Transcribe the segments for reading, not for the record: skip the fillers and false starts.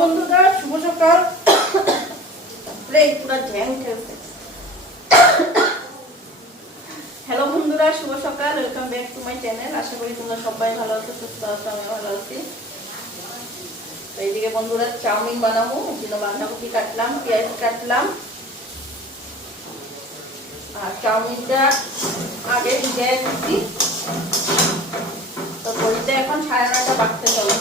বন্ধুরা, শুভ সকাল। পুরা জ্যাম খেলছে। হ্যালো বন্ধুরা, শুভ সকাল। Welcome back to my channel. আশা করি তোমরা সবাই ভালো আছো, সুস্থ আছো, আমি ভালো আছি। তো এইদিকে বন্ধুরা চাউমিন বানাবো, এই জন্য বাঁধাকপি কাটলাম, পেঁয়াজ কাটলাম। আর চাউমিনটা আগে ভিজিয়ে দিচ্ছি। তো ঘড়িতে এখন 9:30 বাজতে চলো।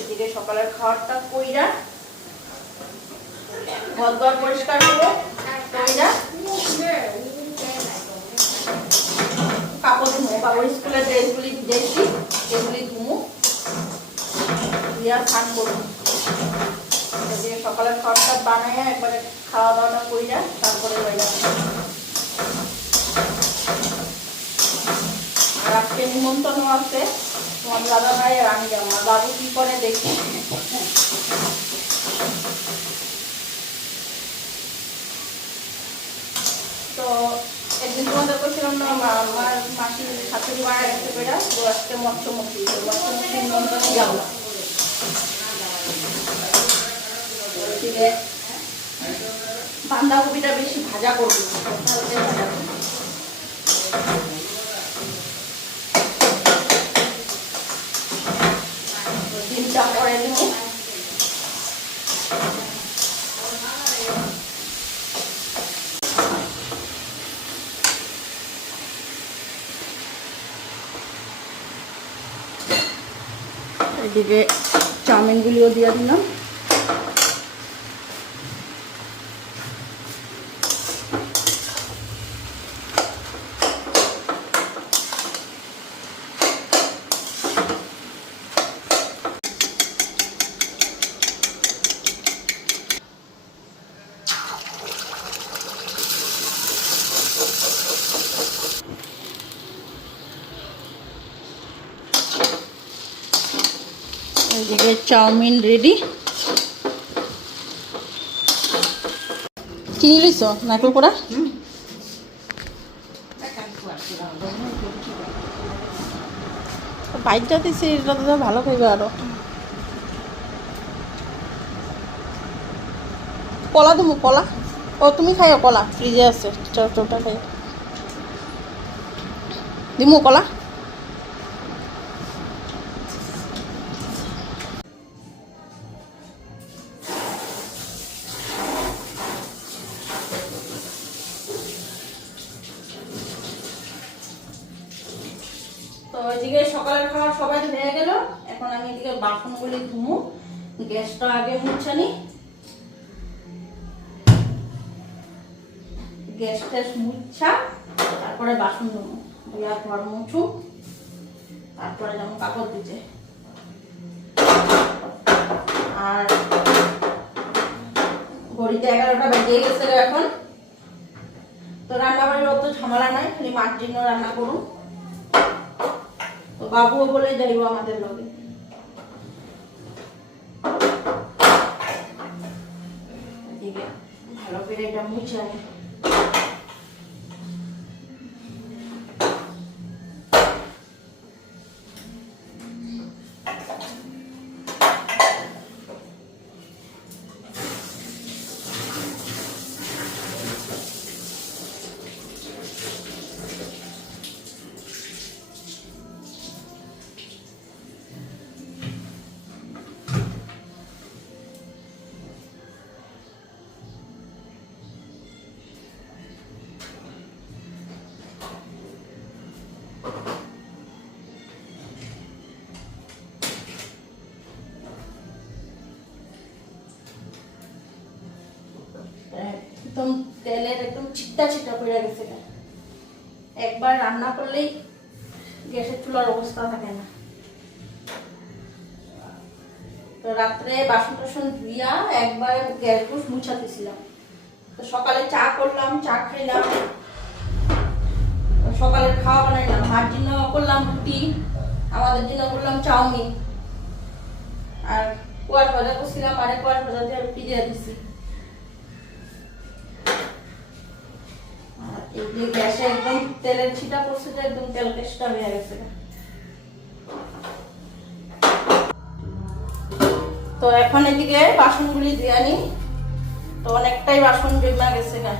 এদিকে সকালের খাবারটা কইরা ঘর পরিষ্কার করবো, কইরা কাপড় ধুমো, বাবুর স্কুলের ড্রেসগুলি ভিজেছি, এগুলি ধুমো, দিয়া স্নান করবো। এদিকে সকালের খাবারটা বানাইয়া একবারে খাওয়া দাওয়াটা কইরা তারপরে বাইরে। আর আজকে নিমন্ত্রণ আছে, তোমার দাদা ভাই আর আমি যাবো। বাবু কি করে দেখি। তো একদিন তোমাদের বলছিলাম না, আমার মাসির শাশুড়ি মারা গেছে বেড়া, তো আজকে মৎস্যমুখী নিমন্ত্রণে যাবো। বাঁধাকপিটা বেশি ভাজা করবো, ডিমটা পরে দেবো। এদিকে চাউমিনগুলিও দিয়ে দিলাম। এদিকে চাউমিন রেডি। চিনি লইছ নারকেল পোড়া? বাইকটা দিছি, এটা তো ভালো খাইবে। আরো কলা দেবো, কলা। ও তুমি খাইও, কলা ফ্রিজে আছে, চৌটা খাই দিমু কলা। তো এদিকে সকালের খাবার সবাই হয়ে গেল। এখন আমি এদিকে বাসনগুলি ধুমু। গ্যাসটা আগে মুছানি, গ্যাস ট্যাস মুছা তারপরে বাসন ধুমু, আর ঘর মুছু, তারপরে যেমন কাপড় দিতে। আর ঘড়িতে 11টা বেজে গেছে এখন। তো রান্না বাড়ির অত ঝামেলা নাই, খালি মার জন্য রান্না করুন। তো বাবুও বলে যাইব আমাদের লগে। ভালো করে এটা মুছে আনি। একদম তেলের একদম ছিটা ছিটা পড়ে গেছে। একবার রান্না করলেই গ্যাসের চুলার অবস্থা থাকে না। তো রাত্রে বাসন টাসন ধুইয়া একবার গ্যাস বুস মুছাতেছিলাম। তো সকালে চা করলাম, চা খাইলাম, সকালের খাওয়া বানাইলাম। মার জন্য করলাম রুটি, আমাদের জন্য করলাম চাউমিন, আর কোয়াশ ভাজা করছিলাম, আরে কোয়াশ ভাজা দিয়ে রুটি দিয়ে দিছি। গ্যাসে একদম তেলের ছিটা পড়ছে, একদম তেল কেসটা হয়ে গেছে। তো এখন এদিকে বাসনগুলি ধুয়ে আনি। তো অনেকটাই বাসন জমা গেছে না।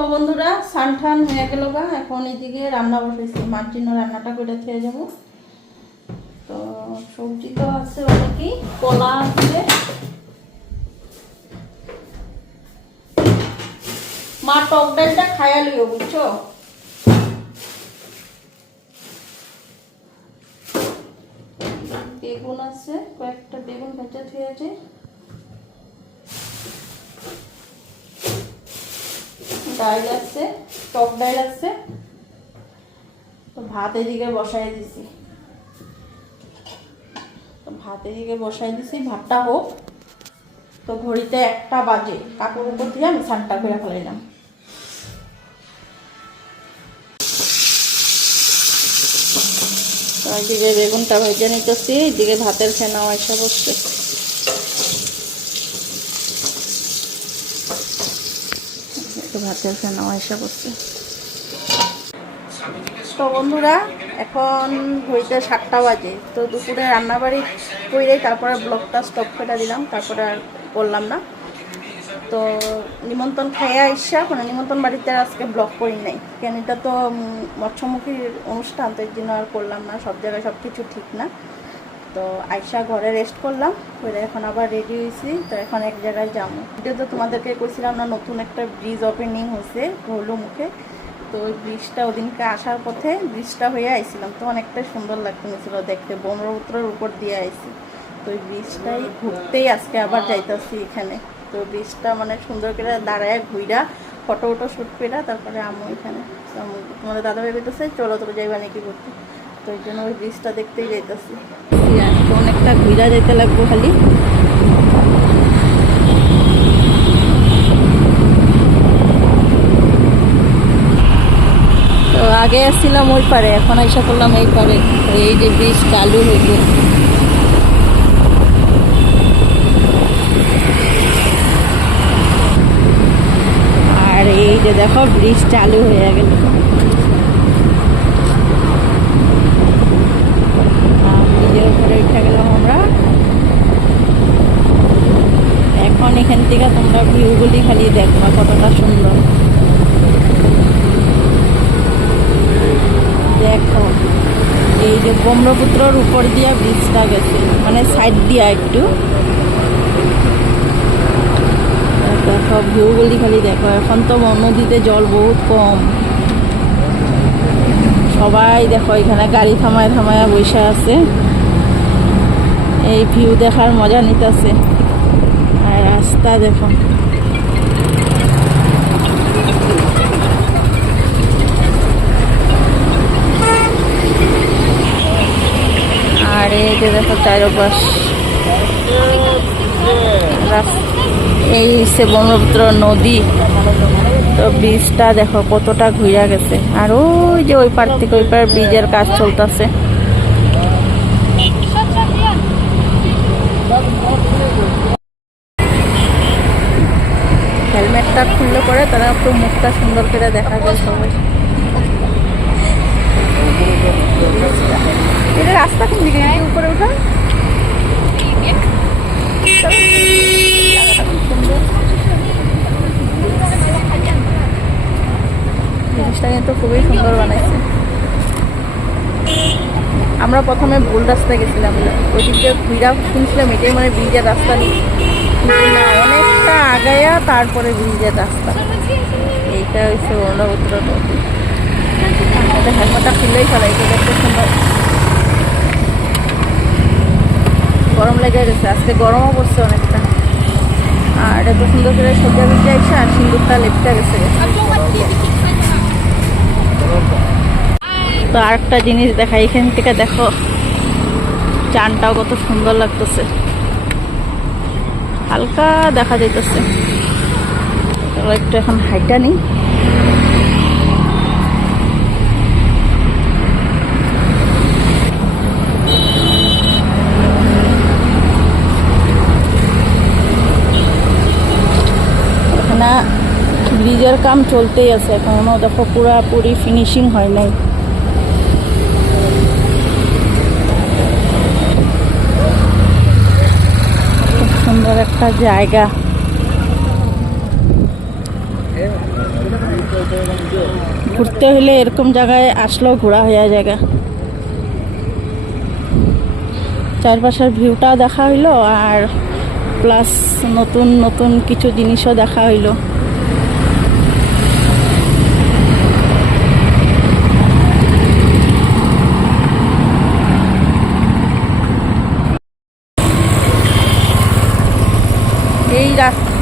তো বন্ধুরা সানঠান হয়ে গেল গা। এখন এদিকে রান্না বসেছি, মার জন্য রান্নাটা করে খেয়ে যাবো। তো সবজি তো আছে অনেকই, কলা আছে, মা টক ডালটা খাইয়া লিও বুঝছো। বেগুন আছে, কয়েকটা বেগুন ভেজা থুয়ে আছে, ডাল আছে, টক ডাল আছে। তো ভাত এদিকে বসাই দিছি, ভাতটা হোক। তো ঘড়িতে 1টা বাজে, কাপড় উপর দিয়ে আমি স্নানটা করে ফেলাইলাম। তো এদিকে বেগুনটা ভেজে নিতেছি, এদিকে ভাতের ফেনা এসে বসছে। ভাতের ফেনা এসে বসছে। তো বন্ধুরা এখন ঘড়িতে 7টা বাজে। তো দুপুরে রান্নাবাড়ি করে তারপরে ব্লগটা স্টপ করে দিলাম, তারপরে আর করলাম না। তো নিমন্ত্রণ খাইয়া ইচ্ছা মানে নিমন্ত্রণ বাড়িতে আজকে ব্লগ করি নাই, কেন এটা তো মৎস্যমুখীর অনুষ্ঠান, তো এর জন্য আর করলাম না। সব জায়গায় সব কিছু ঠিক না। তো আইসা ঘরে রেস্ট করলাম, করে এখন আবার রেডি হয়েছি। তো এখন এক জায়গায় যাবো। এটা তো তোমাদেরকে কইছিলাম না, নতুন একটা ব্রিজ ওপেনিং হয়েছে ভোলু মুখে। তো ওই ব্রিজটা ওদিনকে আসার পথে ব্রিজটা হয়ে আইছিলাম, তো অনেকটা সুন্দর লাগতেছিল দেখতে, ব্রহ্মপুত্রের উপর দিয়ে আইছি। তো ওই ব্রিজটাই ঘুরতেই আজকে আবার যাইতেছি এখানে। তো ব্রিজটা মানে সুন্দর করে দাঁড়ায় ঘুইরা ফটো শ্যুট করে তারপরে আমি এখানে তোমাদের দাদা ভাই বলতেছে চলো তোর যাইবা নাকি ঘুরতে। তো ওই জন্য ওই ব্রিজটা দেখতেই যাইতেছি। অনেকটা ঘুরা যেতে লাগবো খালি। তো আগে আসছিলাম ওই পারে, এখন আইসা করলাম এই পারে। এই যে ব্রিজ চালু হইল, আর এই যে দেখো ব্রিজ চালু হয়ে গেল। ব্রিজের উপরে উঠে গেলাম আমরা। এখন এখান থেকে তোমরা ভিউগুলি খালি দেখবা কতটা সুন্দর। দেখো এই যে ব্রহ্মপুত্রের উপর দিয়া ব্রিজটা গেছে, মানে সাইড দিয়া একটু। দেখো ভিউগুলি খালি দেখো। এখন তো নদীতে জল বহুত কম। সবাই দেখো এখানে গাড়ি থামায় থামায় বসে আছে, এই ভিউ দেখার মজা নিতেছে। আর রাস্তা দেখো, আর এই যে দেখো চারপাশ, এই হচ্ছে ব্রহ্মপুত্র নদী। তো ব্রিজটা দেখো কতটা ঘুরা গেছে, আর ওই যে ওই পার থেকে ওই পার ব্রিজের কাজ চলতেছে। হেলমেটটা খুললে পরে তারা একটু মুখটা সুন্দর করে দেখা যায় সবাই। এটা রাস্তা কোন দিকে উপরে ওঠা, জিনিসটা কিন্তু খুবই সুন্দর বানাইছে। আমরা প্রথমে ভুল রাস্তায় গেছিলাম, ওই দিক দিয়ে ঘুরা শুনছিলাম এটাই মানে ব্রিজের রাস্তা নেই, কিন্তু না অনেকটা আগায়া তারপরে ব্রিজের রাস্তা। এইটা হচ্ছে ব্রহ্মপুত্র নদী। হেলমেটটা খুললেই ফেলাই, এটা দেখতে সুন্দর। গরম লেগে গেছে, আজকে গরমও পড়ছে অনেকটা। আর এত সুন্দর করে সজ্জা বিজা এসে আর সিন্দুরটা লেপটা গেছে। তো আরেকটা জিনিস দেখা, এখান থেকে দেখো চানটাও কত সুন্দর লাগতেছে, হালকা দেখা যাইতেছে। একটু এখন হাইটা নি, এখানে ব্রিজের কাম চলতেই আছে এখনো, দেখো পুরাপুরি ফিনিশিং হয় নাই। খুব সুন্দর একটা জায়গা। ঘুরতে হলে এরকম জায়গায় আসলেও ঘোরা হয়ে জায়গা। চারপাশের ভিউটা দেখা হইলো, আর প্লাস নতুন নতুন কিছু জিনিসও দেখা হইলো। এই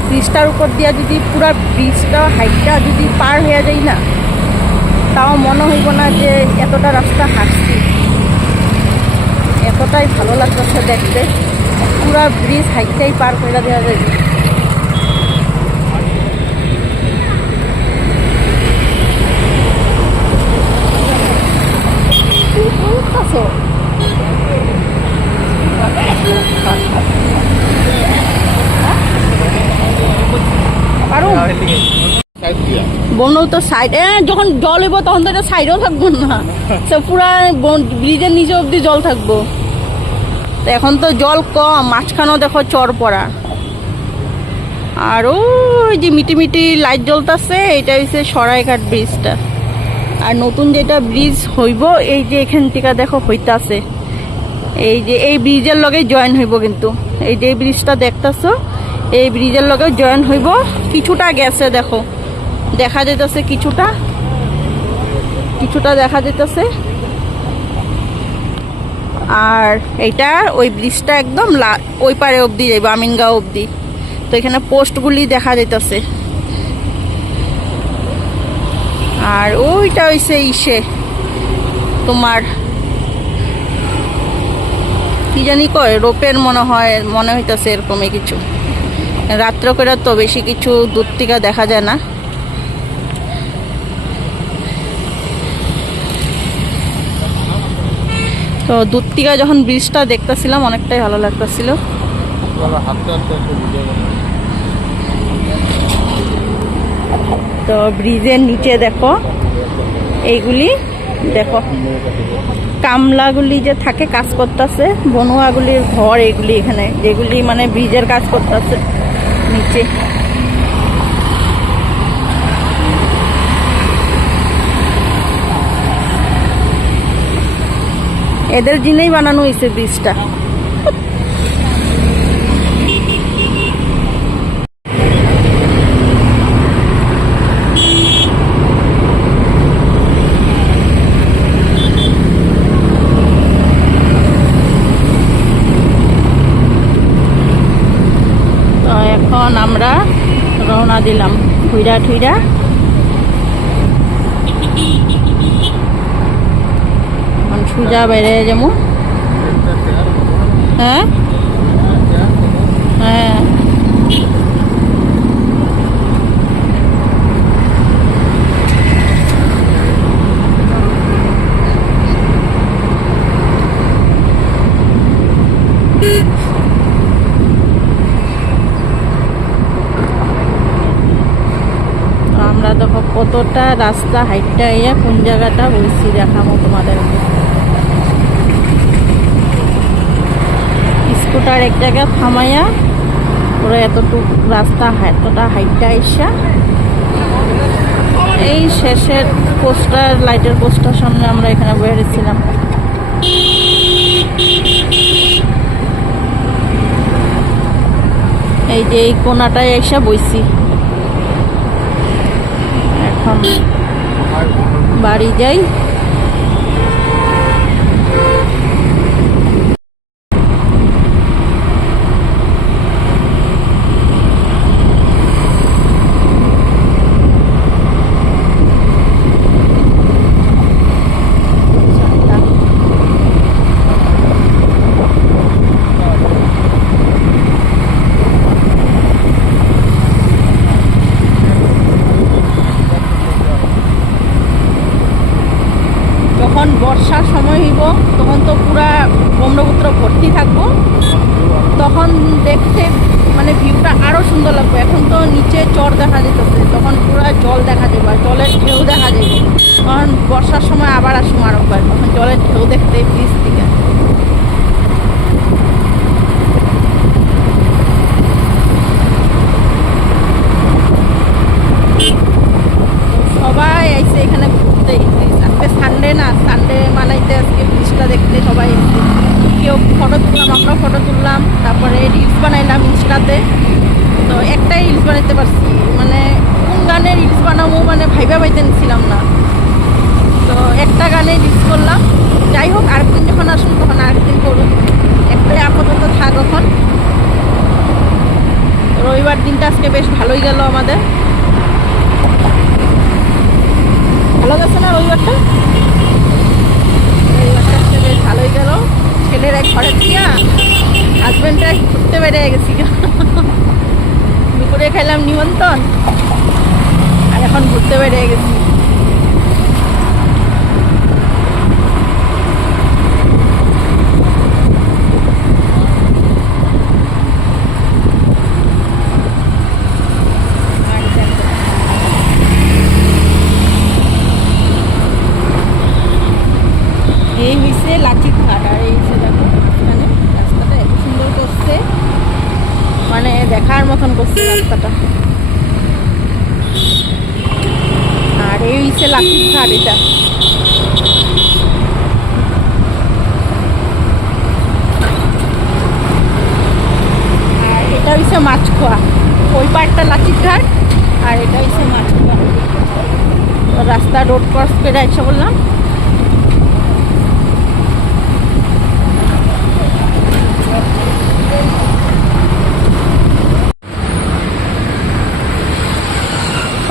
ব্রিজটার উপর দিয়া যদি পুরা ব্রিজটা হাইটটা যদি পার হয়ে যায় না, তাও মনে হইব না যে এতটা রাস্তা হাঁটছি। এতটাই ভালো লাগতেছে দেখতে, পুরা ব্রিজ হাইটটাই পার করে দেওয়া যায়। বন্য তো সাইড যখন জল হইব তখন তো এটা সাইডেও থাকবো না, তো পুরা ব্রিজের নিচে অব্দি জল থাকবো। তো এখন তো জল কম, মাঝখানেও দেখো চর পড়া। আর ওই যে মিটি মিটি লাইট জ্বলতেছে, এটা হচ্ছে সরাইঘাট ব্রিজটা। আর নতুন যেটা ব্রিজ হইব, এই যে এখান থেকে দেখো হইতাছে, এই যে এই ব্রিজের লগে জয়েন হইব। কিন্তু এই যে ব্রিজটা দেখতেছো, এই ব্রিজের লগে জয়েন হইব। কিছুটা গেছে দেখো, দেখা যেতেছে কিছুটা কিছুটা দেখা যেতেছে। আর এইটা ওই ব্রিজটা একদম ওই পারে অবধি যাইব, আমিনগাঁও অবধি। তো এখানে পোস্টগুলি দেখা যেতেছে। আর ওইটা হইছে ইসে তোমার কি জানি কয়, রোপের মনে হইতেছে এরকমই কিছু। রাত্র করে তো বেশি কিছু দূর থেকে দেখা যায় না। তো দূর থেকে যখন ব্রিজটা দেখতেছিলাম অনেকটাই ভালো লাগতেছিল। তো ব্রিজের নিচে দেখো এইগুলি দেখো, কামলাগুলি যে থাকে কাজ করতেছে, বনুয়াগুলির ঘর এগুলি, এখানে যেগুলি মানে ব্রিজের কাজ করতেছে নিচে। এদের জিনেই বানানো হয়েছে ব্রিজটা। রওনা দিলাম ঠুইরা ঠুইরা। এখন সুজা বেড়ে যেমন হ্যাঁ হ্যাঁ আমরা দেখো কতটা রাস্তা হাইটটা ইয়া কোন জায়গাটা বলছি দেখামো তোমাদেরকে। স্কুটার এক জায়গায় থামাইয়া পুরো এতটুকু রাস্তা এতটা হাইটটা আইসা এই শেষের পোস্টার লাইটের পোস্টার সামনে আমরা এখানে বেরিয়েছিলাম। এই যে এই কোনাটায় এসে বইছি। এখন বাড়ি যাই। যখন বর্ষার সময় হইব তখন তো পুরা ব্রহ্মপুত্র ভর্তি থাকবো, তখন দেখতে মানে ভিউটা আরো সুন্দর লাগবে। এখন তো নিচে চর দেখা যেতেছে, তখন পুরা জল দেখা যাবে, জলের ঢেউ দেখা যাবে। তখন বর্ষার সময় আবার আসুম আরেকবার, তখন জলের ঢেউ দেখতে ব্রিজ থেকে। সবাই আইছে এখানে ঘুরতে, আজকে সানডে না, সানডে মানাইতে আজকে ব্রিজটা দেখতে সবাই এসেছে। কেউ ফটো তুললাম, আমরাও ফটো তুললাম, তারপরে রিলস বানাইলাম ইনস্টাতে। তো একটাই রিলস বানাইতে পারছি, মানে কোন গানে রিলস বানাবো মানে ভাইবা পাইতে নিছিলাম না। তো একটা গানে রিলস করলাম। যাই হোক, আরেকদিন যখন আসুন তখন আরেকদিন করুন, একটাই আপাতত থাক। এখন রবিবার দিনটা আজকে বেশ ভালোই গেল আমাদের। ভালো গেছে না রবিবারটা? রবিবারটা আজকে বেশ ভালোই গেল। ছেলের এক ঘরে দিয়া হাজব্যান্ডটা ঘুরতে বেড়ে গেছি। দুপুরে খাইলাম নিমন্ত্রণ, আর এখন ঘুরতে বেড়ে গেছি। এই হয়েছে লাচিত ঘাট, আর এই হচ্ছে দেখো এখানে রাস্তাটা এত সুন্দর করছে, মানে দেখার মতন করছে রাস্তাটা। আর এই হচ্ছে লাচিত ঘাট, এটা আর এটা হচ্ছে মাছখোয়া। ওই পাড়টা লাচিত ঘাট আর এটা হচ্ছে মাছখোয়া। রাস্তা রোড ক্রস করে এসে বললাম।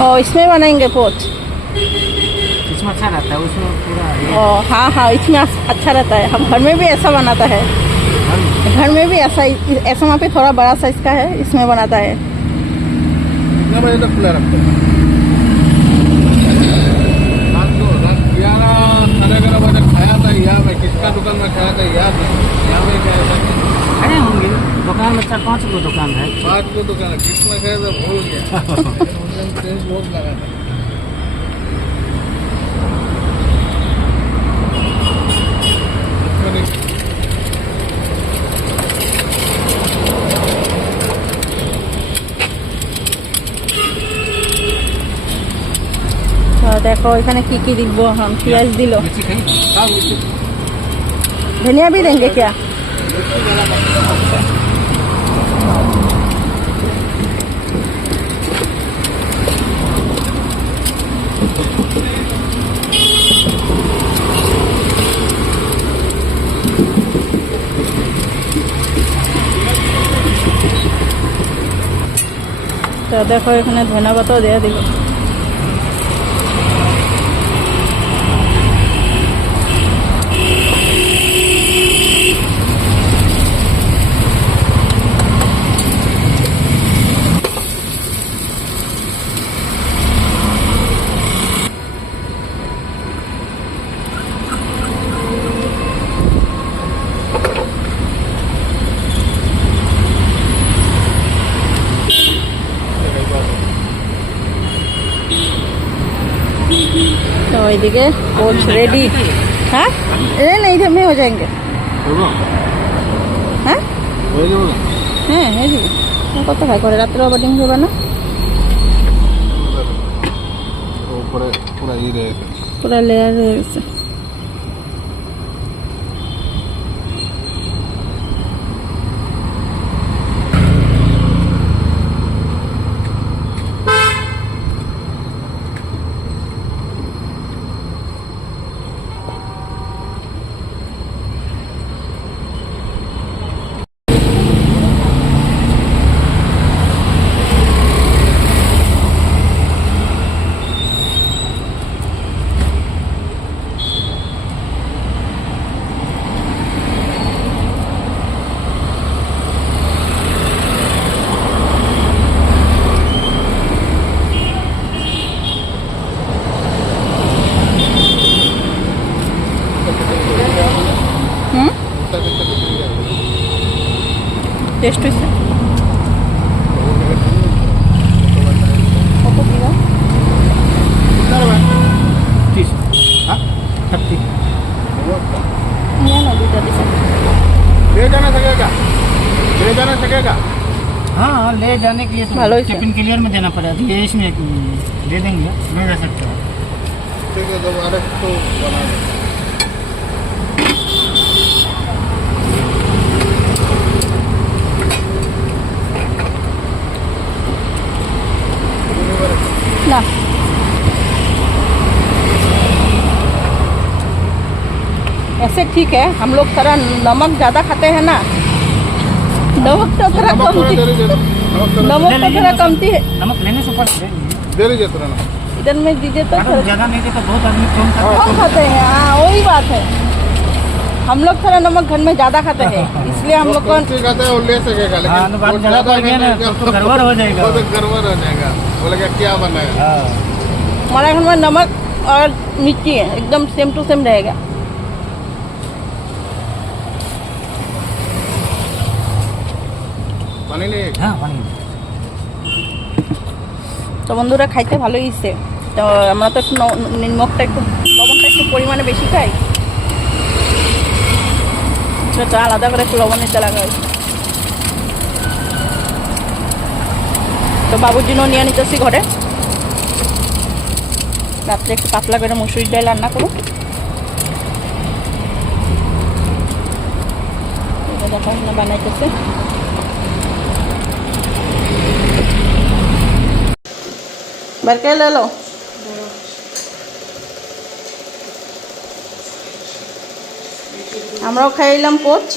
ओ इसमें बनाएंगे पोच? इसमें अच्छा रहता है, उसमें पूरा ओ हाँ हाँ, इसमें अच्छा रहता है। हम घर में भी ऐसा बनाता है, घर में भी ऐसा ऐसा वहाँ पे थोड़ा बड़ा साइज का है, इसमें बनाता है। कितना बजे तक खुला रखते हैं? रात को 11 साढ़े 11 बजे खाया था। यहाँ मैं किसका दुकान में खाया था याद नहीं। यहाँ में क्या खड़े होंगे दुकान में, 4-5 गो दुकान है। 5 गो दुकान है, किसमें खाया था भूल गया। बहुत लगा था। देखो এখানে কি কি দিব। हम प्याज दिल, धनिया भी देंगे क्या? তো তো দেখো এখানে ধনা পাতাও দেওয়া দিল। तो এইদিকে কোচ রেডি। হ্যাঁ नहीं इधर में हो जाएंगे। হ্যাঁ হ্যাঁ এইদিকে কত খাই করে রাত্রে আবার ডিম খাবে না? পুরা লেয়ার হয়ে গেছে। টেস্ট হয়েছে কত দিবা? না দুটা দিছে। ले जाना सकेगा, ले जाना सकेगा। हाँ ले जाने के लिए हेलो, तो इसे- टिफिन क्लियर में देना पड़ेगा। ये इसमें दे देंगे, ले जा सकते हो। ठीक है, दोबारा तो बना दो। ना ऐसे ठीक है। हम लोग थोड़ा नमक ज़्यादा खाते हैं ना, नमक तो थोड़ा कमती, नमक तो थोड़ा कमती है। नमक लेने से ऊपर दे लीजिए तुरंत। इधर में दीजिए तो अगर थोड़ा ज़्यादा नहीं दे तो बहुत आदमी कम खाते हैं। कम खाते हैं। हाँ वही बात है, हम लोग थोड़ा नमक घर में ज़्यादा खाते हैं, इसलिए हम लोग को कौन सी खाते हैं वो ले सकेगा, लेकिन हाँ, तो बात वो ज़्यादा पड़ गया ना, नहीं, तो गड़बड़ हो जाएगा। वो तो गड़बड़ हो जाएगा। बोलेगा क्या बनाया। हाँ हमारे घर में नमक और मिर्ची है एकदम सेम टू सेम रहेगा। पानी नहीं हाँ पानी তো বন্ধুরা খাইতে ভালোই হয়েছে। তো আমরা তো একটু নিমকটা একটু লবণটা একটু পরিমাণে বেশি খাই, সেটা আলাদা করে একটু লবণের চা লাগা হয়েছে। তো বাবুর জন্য নিয়ে নিতেছি ঘরে, রাত্রে একটু পাতলা করে মুসুরির ডাল রান্না করুন। এটা দেখা বানাইতেছে। বের করে লে লো। আমরাও খাইলাম কোচ।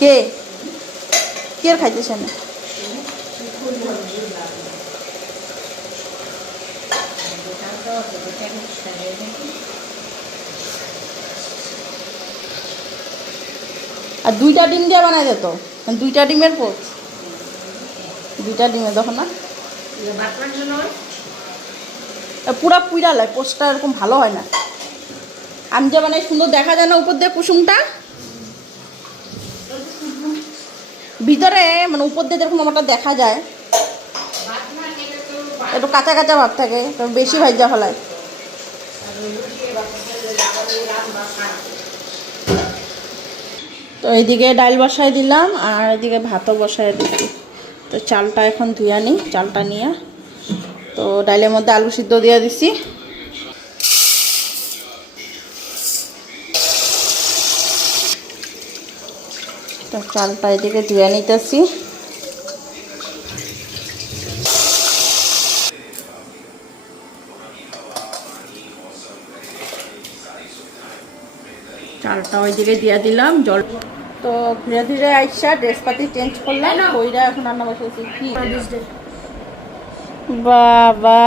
কে কে খাইতেছে না? আর দুইটা ডিম দিয়ে বানাই যেত, দুইটা ডিমের পোচ, দুইটা ডিমে দেখো না পুরা পুইরা লাই, পোচটা এরকম ভালো হয় না। আমি যে বানাই সুন্দর দেখা যায় না উপর দিয়ে কুসুমটা, ভিতরে মানে উপর দিয়ে যেরকম আমারটা দেখা যায় একটু কাঁচা কাঁচা ভাব থাকে, তো বেশি ভাজা ফেলায়। তো এইদিকে ডাল বসাই দিলাম আর এদিকে ভাতও বসাই দিচ্ছি। তো চালটা এখন ধুয়া নিই, চালটা নিয়ে তো ডালের মধ্যে আলু সিদ্ধ দিয়ে দিছি। তো চালটা এদিকে ধুয়ে নিতেছি। চালটা ওইদিকে দিয়ে দিলাম, জল তো ধীরে ধীরে আইসা ড্রেসপাতি চেঞ্জ করলাম, ওইটা এখন রান্না বসেছি। কি বাবা,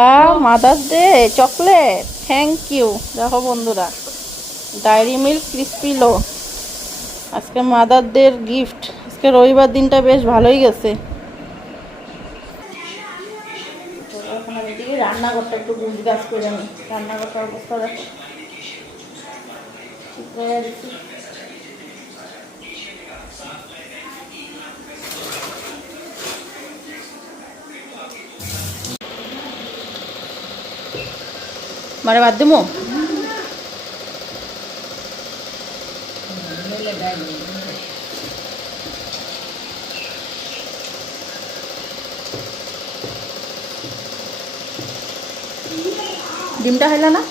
mother's day chocolate, thank you. দেখো বন্ধুরা, ডায়েরি মিল্ক ক্রিস্পি লো, আজকে মাদার ডের গিফট। আজকে রবিবার দিনটা বেশ ভালোই গেছে। এখন আমি দিকে রান্নাঘরটা একটু গুছ গাছ করে আমি, রান্নাঘরটার অবস্থা দেখো ঠিক করে দিচ্ছি। মারে বাদ দিমো। ডিমটা খাইলা না?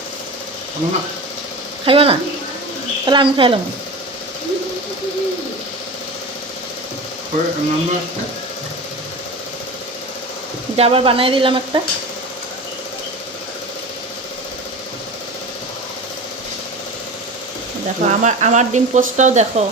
খাইবা না? তাহলে আমি খাইলাম। যাবার বানাই দিলাম একটা। দেখো আমার ডিম পোস্টটাও দেখো।